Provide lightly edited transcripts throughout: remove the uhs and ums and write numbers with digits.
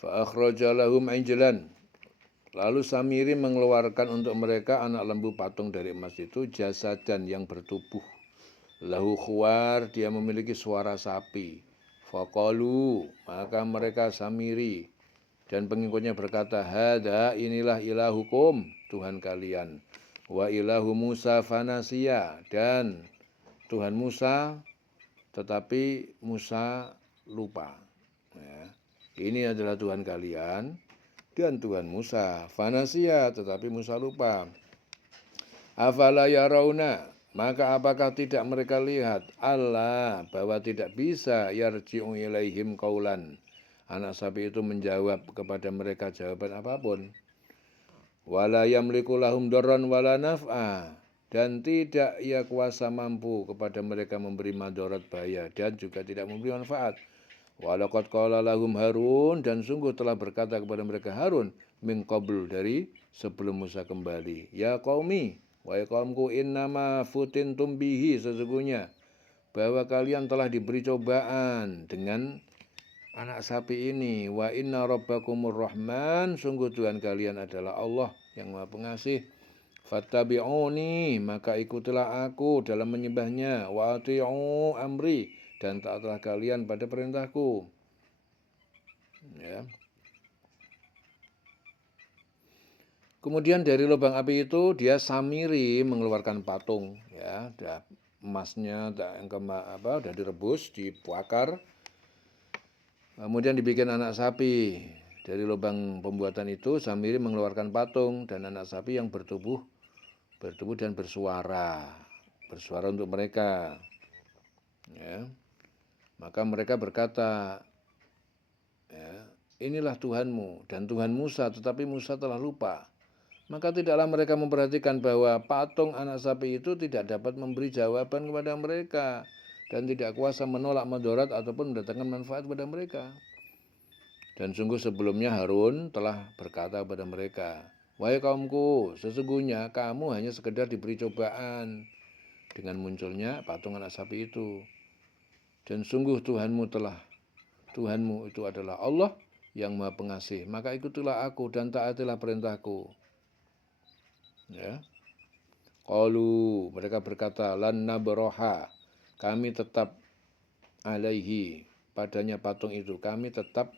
Fa akhraja lahum ijlan. Lalu Samiri mengeluarkan untuk mereka anak lembu patung dari emas itu, jasadan yang bertubuh. Lahu khuwar, dia memiliki suara sapi. Faqalu, maka mereka Samiri dan pengikutnya berkata, hada, inilah ilahukum, Tuhan kalian. Wa ilahu Musa fanasiya, dan Tuhan Musa, tetapi Musa lupa. Ya. Ini adalah Tuhan kalian dan Tuhan Musa. Fanasiya, tetapi Musa lupa. Afala yarawna, maka apakah tidak mereka lihat Allah bahwa tidak bisa yarji'u ilaihim qaulan. Anak sapi itu menjawab kepada mereka jawaban apapun. Wala yamliku lahum darran wala naf'a, dan tidak ia kuasa mampu kepada mereka memberi madarat bahaya dan juga tidak memberi manfaat. Walaqad qala lahum Harun, dan sungguh telah berkata kepada mereka Harun min qabl, dari sebelum Musa kembali. Ya qaumi, wahai kaumku, innama futintum bihi, sesungguhnya bahwa kalian telah diberi cobaan dengan anak sapi ini. Wa inna rabbakumur rahman, sungguh Tuhan kalian adalah Allah yang Maha Pengasih. Fattabi'uni, maka ikutilah aku dalam menyembahnya. Wa ati'u amri, dan taatlah kalian pada perintahku. Ya. Kemudian dari lubang api itu dia Samiri mengeluarkan patung, ya, emasnya udah direbus, dibakar, kemudian dibikin anak sapi. Dari lubang pembuatan itu Samiri mengeluarkan patung dan anak sapi yang bertubuh dan bersuara untuk mereka. Ya. Maka mereka berkata, ya, inilah Tuhanmu dan Tuhan Musa, tetapi Musa telah lupa. Maka tidaklah mereka memperhatikan bahwa patung anak sapi itu tidak dapat memberi jawaban kepada mereka dan tidak kuasa menolak madarat ataupun mendatangkan manfaat kepada mereka. Dan sungguh sebelumnya Harun telah berkata kepada mereka, wahai kaumku, sesungguhnya kamu hanya sekedar diberi cobaan dengan munculnya patung anak sapi itu. Dan sungguh Tuhanmu itu adalah Allah yang Maha Pengasih. Maka ikutilah aku dan taatilah perintahku. Ya. Qalu, mereka berkata, lan nabroha, kami tetap alaihi, padanya patung itu, kami tetap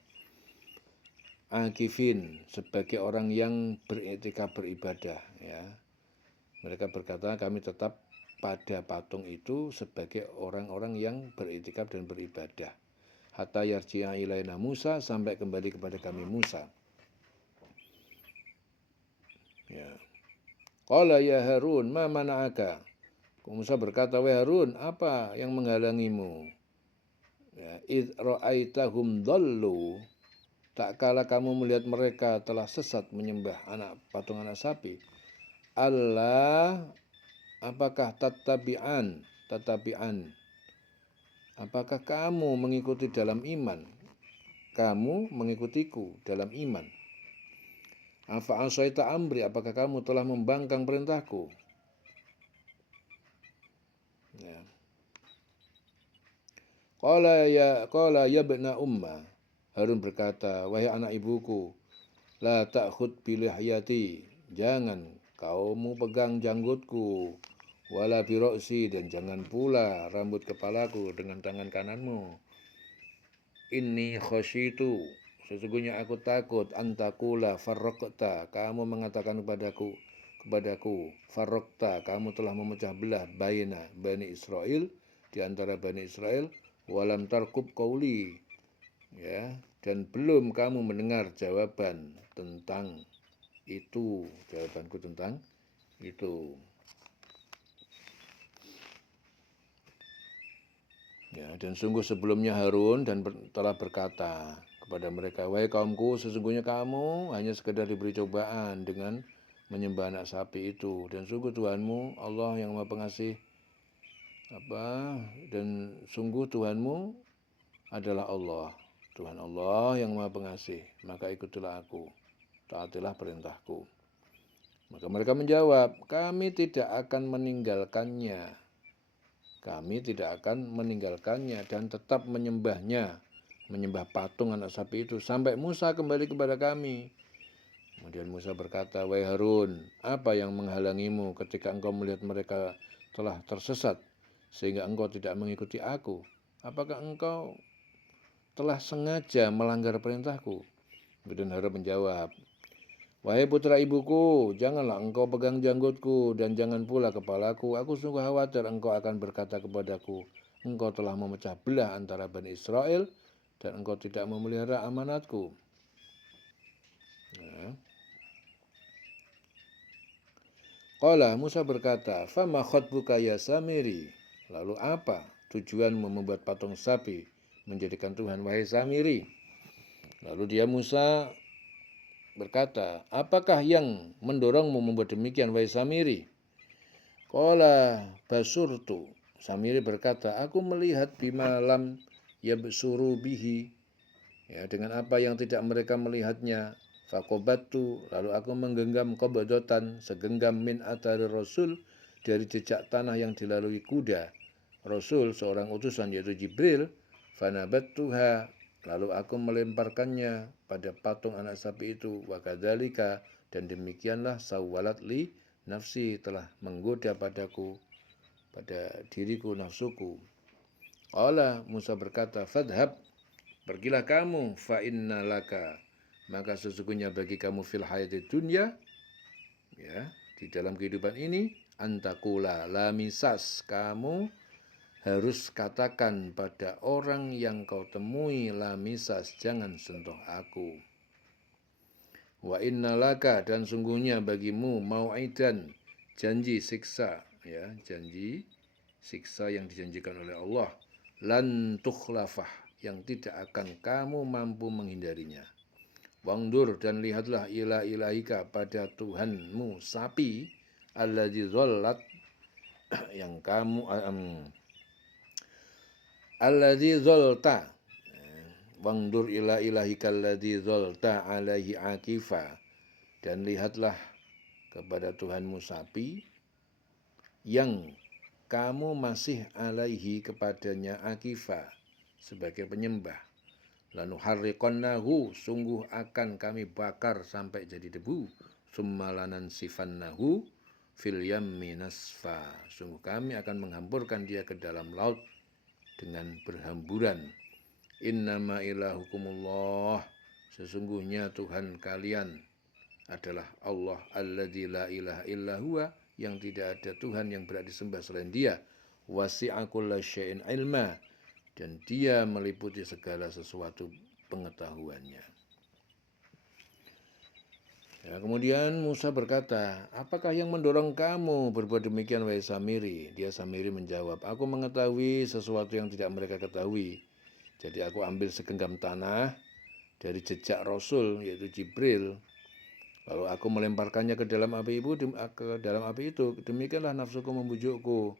akifin, sebagai orang yang beriktikaf beribadah. Ya. Mereka berkata, kami tetap pada patung itu sebagai orang-orang yang beriktikaf dan beribadah. Hatta yarji'a ilaina Musa, sampai kembali kepada kami Musa. Ya. Qala ya Harun, ma mana'aka? Musa berkata, wahai Harun, apa yang menghalangimu? Ya, id ra'aitahum dhallu, tak kala kamu melihat mereka telah sesat menyembah patung anak sapi. Allah, apakah tatabi'an, apakah kamu mengikuti dalam iman? Kamu mengikutiku dalam iman. Afa asaita amri, apakah kamu telah membangkang perintahku? Ya. Qala ya ibna umma, Harun berkata, wahai anak ibuku, la ta'khud bilihyati, jangan kamu pegang janggutku, wala biroksi, dan jangan pula rambut kepalaku dengan tangan kananmu. Inni khasyitu, sesungguhnya aku takut, antakula farraqta, kamu mengatakan kepadaku, farraqta, kamu telah memecah belah baina Bani Israel, di antara Bani Israel, walam tarkub qauli, ya, dan belum kamu mendengar jawabanku tentang itu. Ya, dan sungguh sebelumnya Harun telah berkata kepada mereka, wahai kaumku, sesungguhnya kamu hanya sekedar diberi cobaan dengan menyembah anak sapi itu, dan sungguh Tuhanmu Allah yang Maha Pengasih, dan sungguh Tuhanmu adalah Allah, Tuhan Allah yang Maha Pengasih, maka ikutilah aku, taatilah perintahku. Maka mereka menjawab, kami tidak akan meninggalkannya dan tetap menyembahnya, menyembah patung anak sapi itu sampai Musa kembali kepada kami. Kemudian Musa berkata, wahai Harun, apa yang menghalangimu ketika engkau melihat mereka telah tersesat sehingga engkau tidak mengikuti aku? Apakah engkau telah sengaja melanggar perintahku? Kemudian Harun menjawab, wahai putra ibuku, janganlah engkau pegang janggutku dan jangan pula kepalaku. Aku sungguh khawatir engkau akan berkata kepadaku, engkau telah memecah belah antara Bani Israel dan engkau tidak memelihara amanatku. Nah. Qala Musa berkata, fama khatbuka ya Samiri? Lalu apa tujuanmu membuat patung sapi menjadikan Tuhan, wahai Samiri? Lalu dia Musa berkata, apakah yang mendorongmu membuat demikian, wahai Samiri? Qala basurtu. Samiri berkata, aku melihat bima lam yabsuru bihi, ya, dengan apa yang tidak mereka melihatnya. Fakobatu, lalu aku menggenggam kobodotan, segenggam min atari Rasul, dari jejak tanah yang dilalui kuda Rasul, seorang utusan yaitu Jibril. Fanabatuha, lalu aku melemparkannya pada patung anak sapi itu. Wakadhalika, dan demikianlah sawalat li nafsi, telah menggoda padaku, pada diriku nafsuku. Qala Musa berkata, fadhab, pergilah kamu, fa inna laka, maka sesungguhnya bagi kamu fil hayati dunya, ya, di dalam kehidupan ini, antakula lamisas, kamu harus katakan pada orang yang kau temui, lamisas, jangan sentuh aku. Wa inna laka, dan sungguhnya bagimu mau'idan, janji siksa, ya, janji siksa yang dijanjikan oleh Allah, lan tukhlafah, yang tidak akan kamu mampu menghindarinya. Wangdur, dan lihatlah ila ilahika, pada Tuhanmu sapi, alladzi zollat, yang kamu alladzi zolta, wangdur ila ilahika alladzi zolta alaihi akifa, dan lihatlah kepada Tuhanmu sapi yang kamu masih alaihi, kepadanya akifa, sebagai penyembah. Lanu harriqannahu, sungguh akan kami bakar sampai jadi debu. Summalanan sifannahu fil yammi nasfa, sungguh kami akan menghampurkan dia ke dalam laut dengan berhamburan. Innama ilahukumullah, sesungguhnya Tuhan kalian adalah Allah, alladzi la ilaha illa huwa, yang tidak ada Tuhan yang berhak disembah selain dia. Wasi'a kulla syai'in ilma, dan dia meliputi segala sesuatu pengetahuannya. Ya, kemudian Musa berkata, apakah yang mendorong kamu berbuat demikian, wahai Samiri? Dia Samiri menjawab, aku mengetahui sesuatu yang tidak mereka ketahui. Jadi aku ambil segenggam tanah dari jejak Rasul, yaitu Jibril. Lalu aku melemparkannya ke dalam api itu. Demikianlah nafsuku membujukku.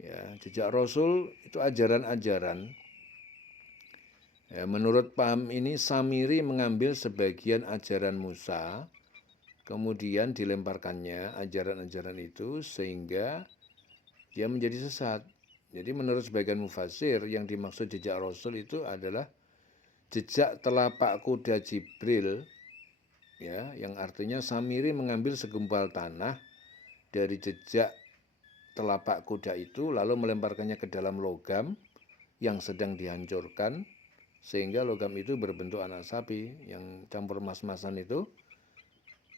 Ya, jejak Rasul itu ajaran-ajaran. Ya, menurut paham ini, Samiri mengambil sebagian ajaran Musa, kemudian dilemparkannya ajaran-ajaran itu sehingga dia menjadi sesat. Jadi menurut sebagian mufassir, yang dimaksud jejak Rasul itu adalah jejak telapak kuda Jibril, ya, yang artinya Samiri mengambil segumpal tanah dari jejak telapak kuda itu, lalu melemparkannya ke dalam logam yang sedang dihancurkan, sehingga logam itu berbentuk anak sapi yang campur mas-masan itu.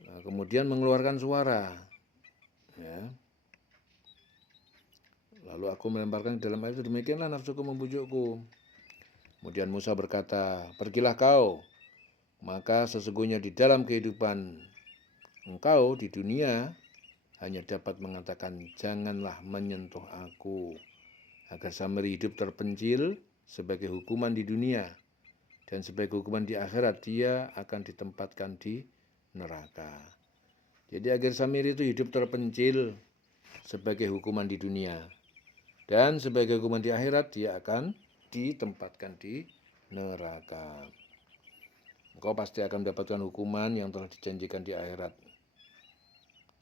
Nah, kemudian mengeluarkan suara, ya. Lalu aku melemparkan ke dalam air itu, demikianlah nafsuku membujukku. Kemudian Musa berkata, pergilah kau, maka sesungguhnya di dalam kehidupan engkau di dunia hanya dapat mengatakan, janganlah menyentuh aku, agar Samiri hidup terpencil sebagai hukuman di dunia, dan sebagai hukuman di akhirat dia akan ditempatkan di neraka. Jadi agar Samiri itu hidup terpencil sebagai hukuman di dunia, dan sebagai hukuman di akhirat dia akan ditempatkan di neraka. Engkau pasti akan mendapatkan hukuman yang telah dijanjikan di akhirat,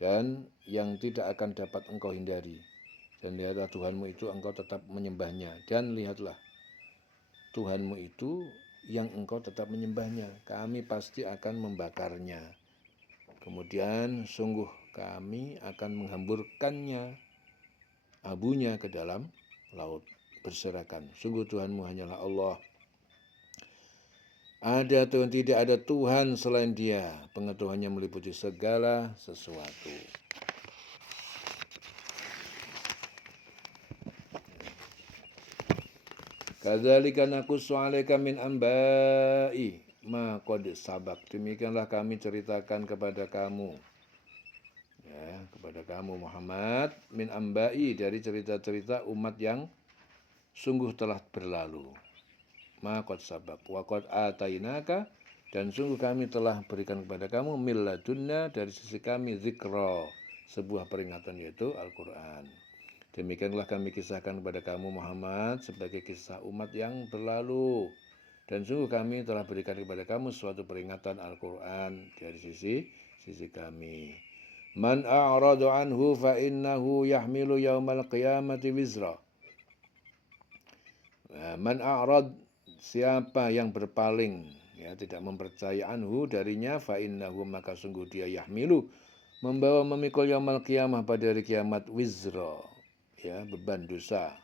dan yang tidak akan dapat engkau hindari. Dan lihatlah Tuhanmu itu, engkau tetap menyembahnya. Dan lihatlah, Tuhanmu itu yang engkau tetap menyembahnya. Kami pasti akan membakarnya. Kemudian sungguh kami akan menghamburkannya, abunya ke dalam laut berserakan. Sungguh Tuhanmu hanyalah Allah. Ada Tuhan, tidak ada Tuhan selain Dia. Pengetahuannya meliputi segala sesuatu. Kadzalika naqussu 'alaika min amba'i ma qad sabaq. Demikianlah kami ceritakan kepada kamu, ya, kepada kamu Muhammad, min amba'i, dari cerita-cerita umat yang sungguh telah berlalu. Ma qad sabaq wa qad atainaka, dan sungguh kami telah berikan kepada kamu min ladunna, dari sisi kami, zikra, sebuah peringatan, yaitu Al-Qur'an. Demikianlah kami kisahkan kepada kamu Muhammad sebagai kisah umat yang berlalu. Dan sungguh kami telah berikan kepada kamu suatu peringatan Al-Quran dari sisi kami. Man a'radu anhu fa innahu yahmilu yaumal qiyamati wizra. Man a'rad, siapa yang berpaling, ya, tidak mempercayai anhu, darinya, fa innahu, maka sungguh dia, yahmilu, membawa, memikul yaumal qiyamah, pada hari kiamat, wizra, ya, beban dosa.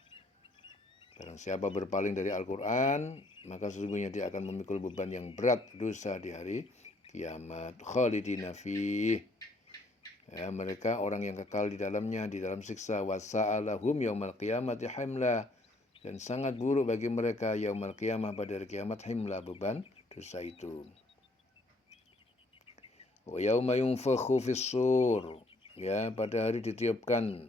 Barang siapa berpaling dari Al-Quran, maka sesungguhnya dia akan memikul beban yang berat, dosa, di hari kiamat. Khalidina fih, ya, mereka orang yang kekal di dalamnya, di dalam siksa. Wasa'alahum yaumal qiyamati himla, dan sangat buruk bagi mereka yaumal qiyamah, pada hari kiamat, himla, beban dosa itu. Wa yauma yunfakhu fis-sur, ya, pada hari ditiupkan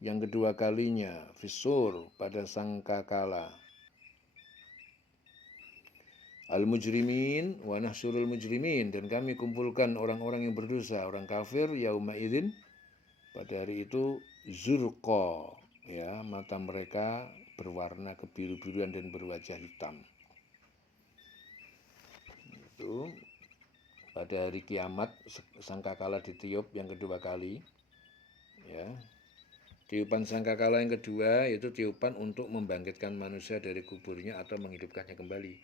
yang kedua kalinya, fis-sur, pada sangkakala. Al-mujrimin wa nahsyurul mujrimin, dan kami kumpulkan orang-orang yang berdosa, orang kafir, yauma idzin, pada hari itu, zurqa, ya, mata mereka berwarna kebiru-biruan dan berwajah hitam. Itu pada hari kiamat, sangkakala ditiup yang kedua kali, ya. Tiupan sangkakala yang kedua yaitu tiupan untuk membangkitkan manusia dari kuburnya atau menghidupkannya kembali.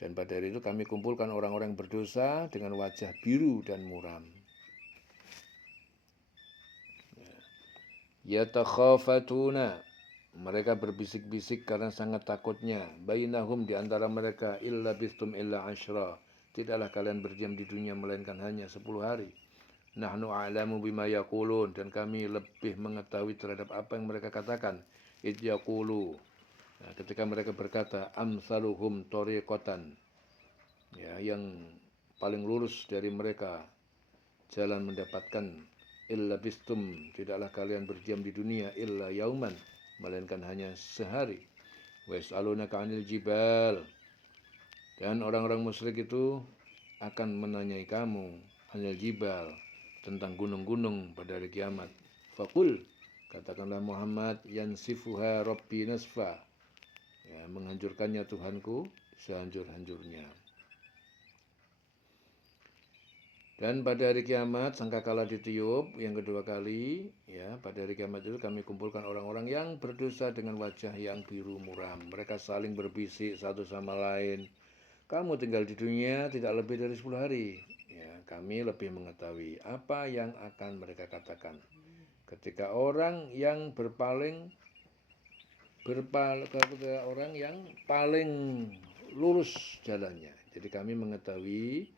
Dan pada hari itu kami kumpulkan orang-orang berdosa dengan wajah biru dan muram. Yatakhafatuna, mereka berbisik-bisik karena sangat takutnya. Bainahum, di antara mereka, illa bistum illa ashra, tidaklah kalian berdiam di dunia melainkan hanya 10 hari. Nahnu a'lamu bima yaqulun, dan kami lebih mengetahui terhadap apa yang mereka katakan. Id yaqulu, nah, ketika mereka berkata, amsaluhum tariqatan, ya, yang paling lurus dari mereka jalan mendapatkan, illa bistum, tidaklah kalian berdiam di dunia, illa yauman, melainkan hanya sehari. Wa yas'alunaka 'anil jibal, dan orang-orang musyrik itu akan menanyai kamu, 'anil jibal, tentang gunung-gunung pada hari kiamat. Faqul, katakanlah Muhammad, yansifuha rabbi nasfa, ya, menghancurkannya Tuhanku sehancur-hancurnya. Dan pada hari kiamat, sangkakala ditiup yang kedua kali, ya, pada hari kiamat itu kami kumpulkan orang-orang yang berdosa dengan wajah yang biru muram. Mereka saling berbisik satu sama lain, kamu tinggal di dunia tidak lebih dari 10 hari. Ya, kami lebih mengetahui apa yang akan mereka katakan. Ketika orang yang ketika orang yang paling lurus jalannya. Jadi kami mengetahui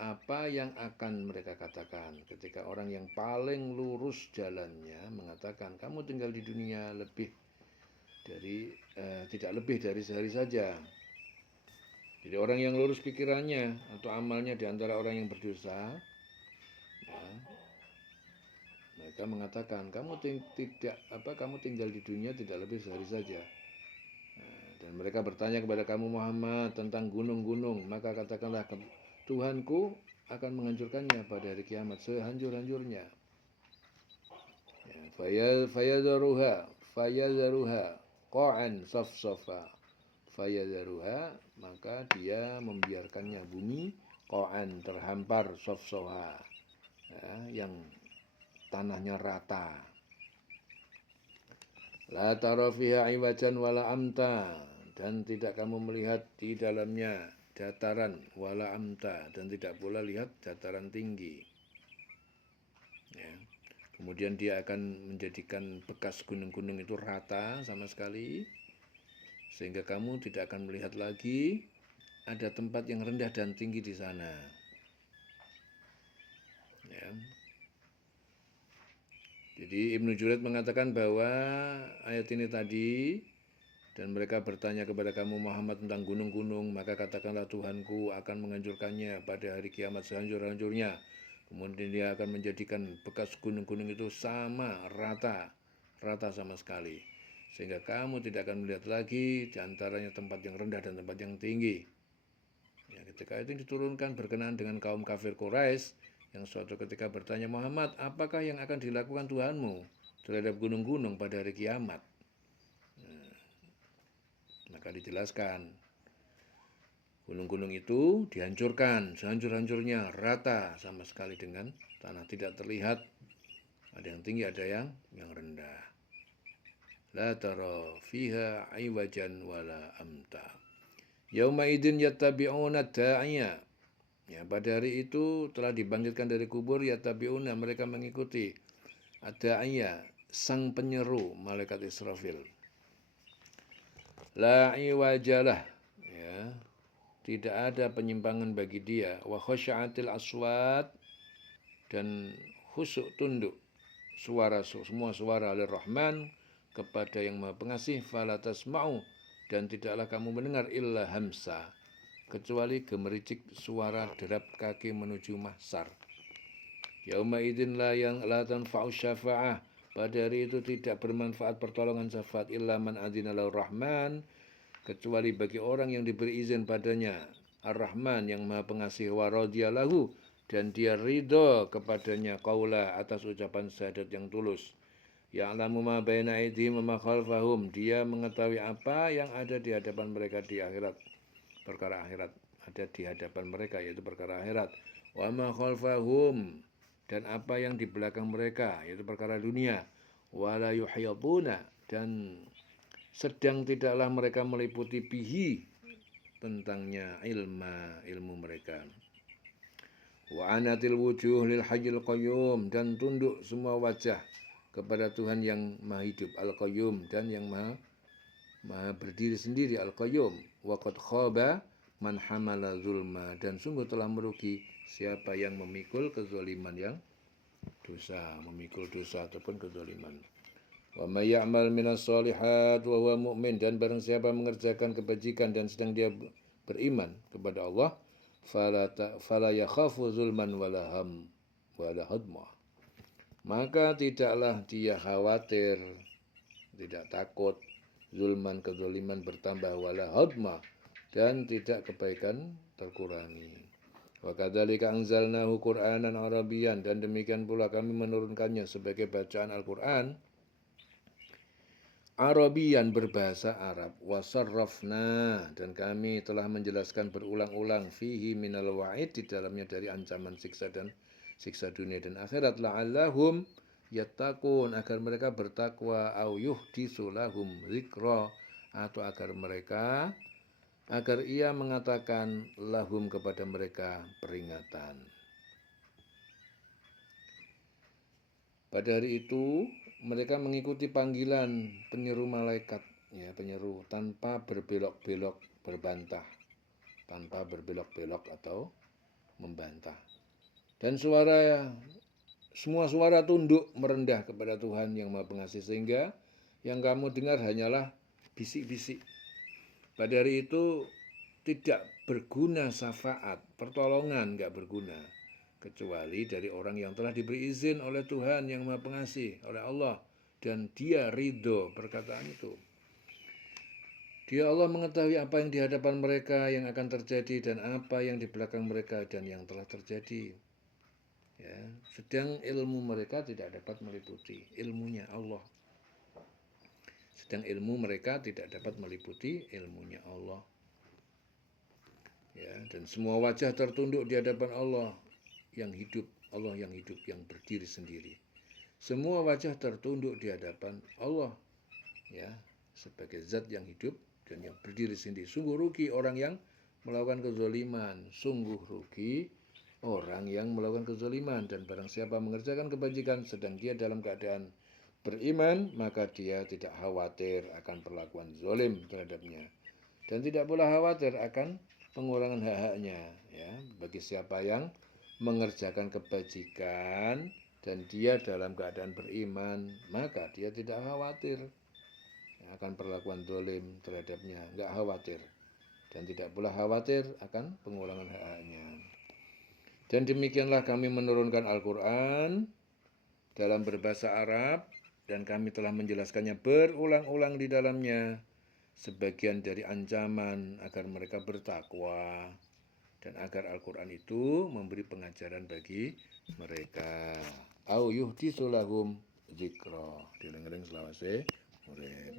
apa yang akan mereka katakan. Ketika orang yang paling lurus jalannya mengatakan, kamu tinggal di dunia tidak lebih dari sehari saja. Jadi orang yang lurus pikirannya atau amalnya di antara orang yang berdosa, ya, mereka mengatakan, kamu tinggal di dunia tidak lebih sehari saja. Nah, dan mereka bertanya kepada kamu Muhammad tentang gunung-gunung, maka katakanlah, Tuhanku akan menghancurkannya pada hari kiamat sehancur-hancurnya. Ya, fayazaruha qa'an safsafa. Fayadharuha, maka dia membiarkannya bumi, qa'an, terhampar, safsaha, ya, yang tanahnya rata. La tara fiha iwajan wala amta, dan tidak kamu melihat di dalamnya dataran, wala amta, dan tidak pula lihat dataran tinggi. Ya. Kemudian dia akan menjadikan bekas gunung-gunung itu rata sama sekali, sehingga kamu tidak akan melihat lagi ada tempat yang rendah dan tinggi di sana. Ya. Jadi Ibnu Juraid mengatakan bahwa ayat ini tadi, dan mereka bertanya kepada kamu Muhammad tentang gunung-gunung, maka katakanlah Tuhanku akan menghancurkannya pada hari kiamat sehancur-hancurnya. Kemudian dia akan menjadikan bekas gunung-gunung itu sama, rata sama sekali. Sehingga kamu tidak akan melihat lagi di antaranya tempat yang rendah dan tempat yang tinggi. Ya, ketika itu diturunkan berkenaan dengan kaum kafir Quraisy yang suatu ketika bertanya, Muhammad, apakah yang akan dilakukan Tuhanmu terhadap gunung-gunung pada hari kiamat? Maka dijelaskan, gunung-gunung itu dihancurkan sehancur-hancurnya, rata sama sekali dengan tanah, tidak terlihat ada yang tinggi, ada yang rendah. La tara fiha iwajan wala amta. Yauma idzin yattabi'una da'iya. Ya, pada hari itu telah dibangkitkan dari kubur, yattabi'una, mereka mengikuti ad-da'iya, sang penyeru, malaikat Israfil. La iwajalah, ya, tidak ada penyimpangan bagi dia. Wa khasya'atil aswat, dan khusyuk tunduk suara, semua suara Rahman kepada yang Maha Pengasih. Fala tasma'u, dan tidaklah kamu mendengar illa hamsa, kecuali gemericik suara derap kaki menuju mahsyar. Yauma idzin la tanfa'u syafa'ah, pada hari itu tidak bermanfaat pertolongan syafaat illa man adzina lahu rahman, kecuali bagi orang yang diberi izin padanya Ar-Rahman yang Maha Pengasih, wa radhiyalahu, dan dia ridho kepadanya, qaula, atas ucapan syahadat yang tulus. Ya'lamu ma baina aydihim wa ma khalfahum, dia mengetahui apa yang ada di hadapan mereka di akhirat, perkara akhirat ada di hadapan mereka, yaitu perkara akhirat. Wa ma khalfahum, dan apa yang di belakang mereka, yaitu perkara dunia. Wala yuhiyatuna, dan sedang tidaklah mereka meliputi bihi, tentangnya, ilmu mereka. Wa anatil wujuh lil hayyil qayyum, dan tunduk semua wajah kepada Tuhan yang Maha Hidup, Al-Qayyum, dan yang Maha berdiri sendiri, Al-Qayyum. Wa qad khaba man hamala zulma, dan sungguh telah merugi siapa yang memikul kezaliman, yang dosa, memikul dosa ataupun kezaliman. Wa may ya'mal minas shalihat wa huwa mu'min, dan barang siapa mengerjakan kebajikan dan sedang dia beriman kepada Allah, fala yakhafu zulman wala hadma, maka tidaklah dia khawatir, tidak takut, zulman, kezaliman bertambah, wala hadma, dan tidak kebaikan terkurangi. Wa kadzalika anzalnahu Qur'anan Arabiyyan, dan demikian pula kami menurunkannya sebagai bacaan Al-Qur'an Arabiyan, berbahasa Arab. Wa sarrafna, dan kami telah menjelaskan berulang-ulang, fihi minal wa'id, di dalamnya dari ancaman siksa dan siksa dunia dan akhirat, la'allahum yattaqun, agar mereka bertakwa, au yuhdisu lahum zikra, atau agar ia mengatakan lahum, kepada mereka, peringatan. Pada hari itu mereka mengikuti panggilan penyeru malaikat, ya, penyeru tanpa berbelok-belok, berbantah, tanpa berbelok-belok atau membantah. Dan semua suara tunduk merendah kepada Tuhan yang Maha Pengasih, sehingga yang kamu dengar hanyalah bisik-bisik. Pada hari itu tidak berguna syafaat, pertolongan enggak berguna, kecuali dari orang yang telah diberi izin oleh Tuhan yang Maha Pengasih, oleh Allah, dan dia ridho perkataan itu. Dia Allah mengetahui apa yang di hadapan mereka yang akan terjadi, dan apa yang di belakang mereka dan yang telah terjadi. Ya, sedang ilmu mereka tidak dapat meliputi ilmunya Allah. Sedang ilmu mereka tidak dapat meliputi ilmunya Allah. Ya, dan semua wajah tertunduk di hadapan Allah yang hidup, Allah yang hidup, yang berdiri sendiri. Semua wajah tertunduk di hadapan Allah, ya, sebagai zat yang hidup dan yang berdiri sendiri. Sungguh rugi orang yang melakukan kezaliman. Sungguh rugi orang yang melakukan kezaliman. Dan barang siapa mengerjakan kebajikan sedang dia dalam keadaan beriman, maka dia tidak khawatir akan perlakuan zalim terhadapnya. Dan tidak pula khawatir akan pengurangan hak-haknya. Ya, bagi siapa yang mengerjakan kebajikan dan dia dalam keadaan beriman, maka dia tidak khawatir akan perlakuan zalim terhadapnya, enggak khawatir, dan tidak pula khawatir akan pengurangan hak-haknya. Dan demikianlah kami menurunkan Al-Quran dalam berbahasa Arab, dan kami telah menjelaskannya berulang-ulang di dalamnya sebagian dari ancaman agar mereka bertakwa dan agar Al-Quran itu memberi pengajaran bagi mereka. Au yuhdisu lahum dzikra. Dilengering selawase urip.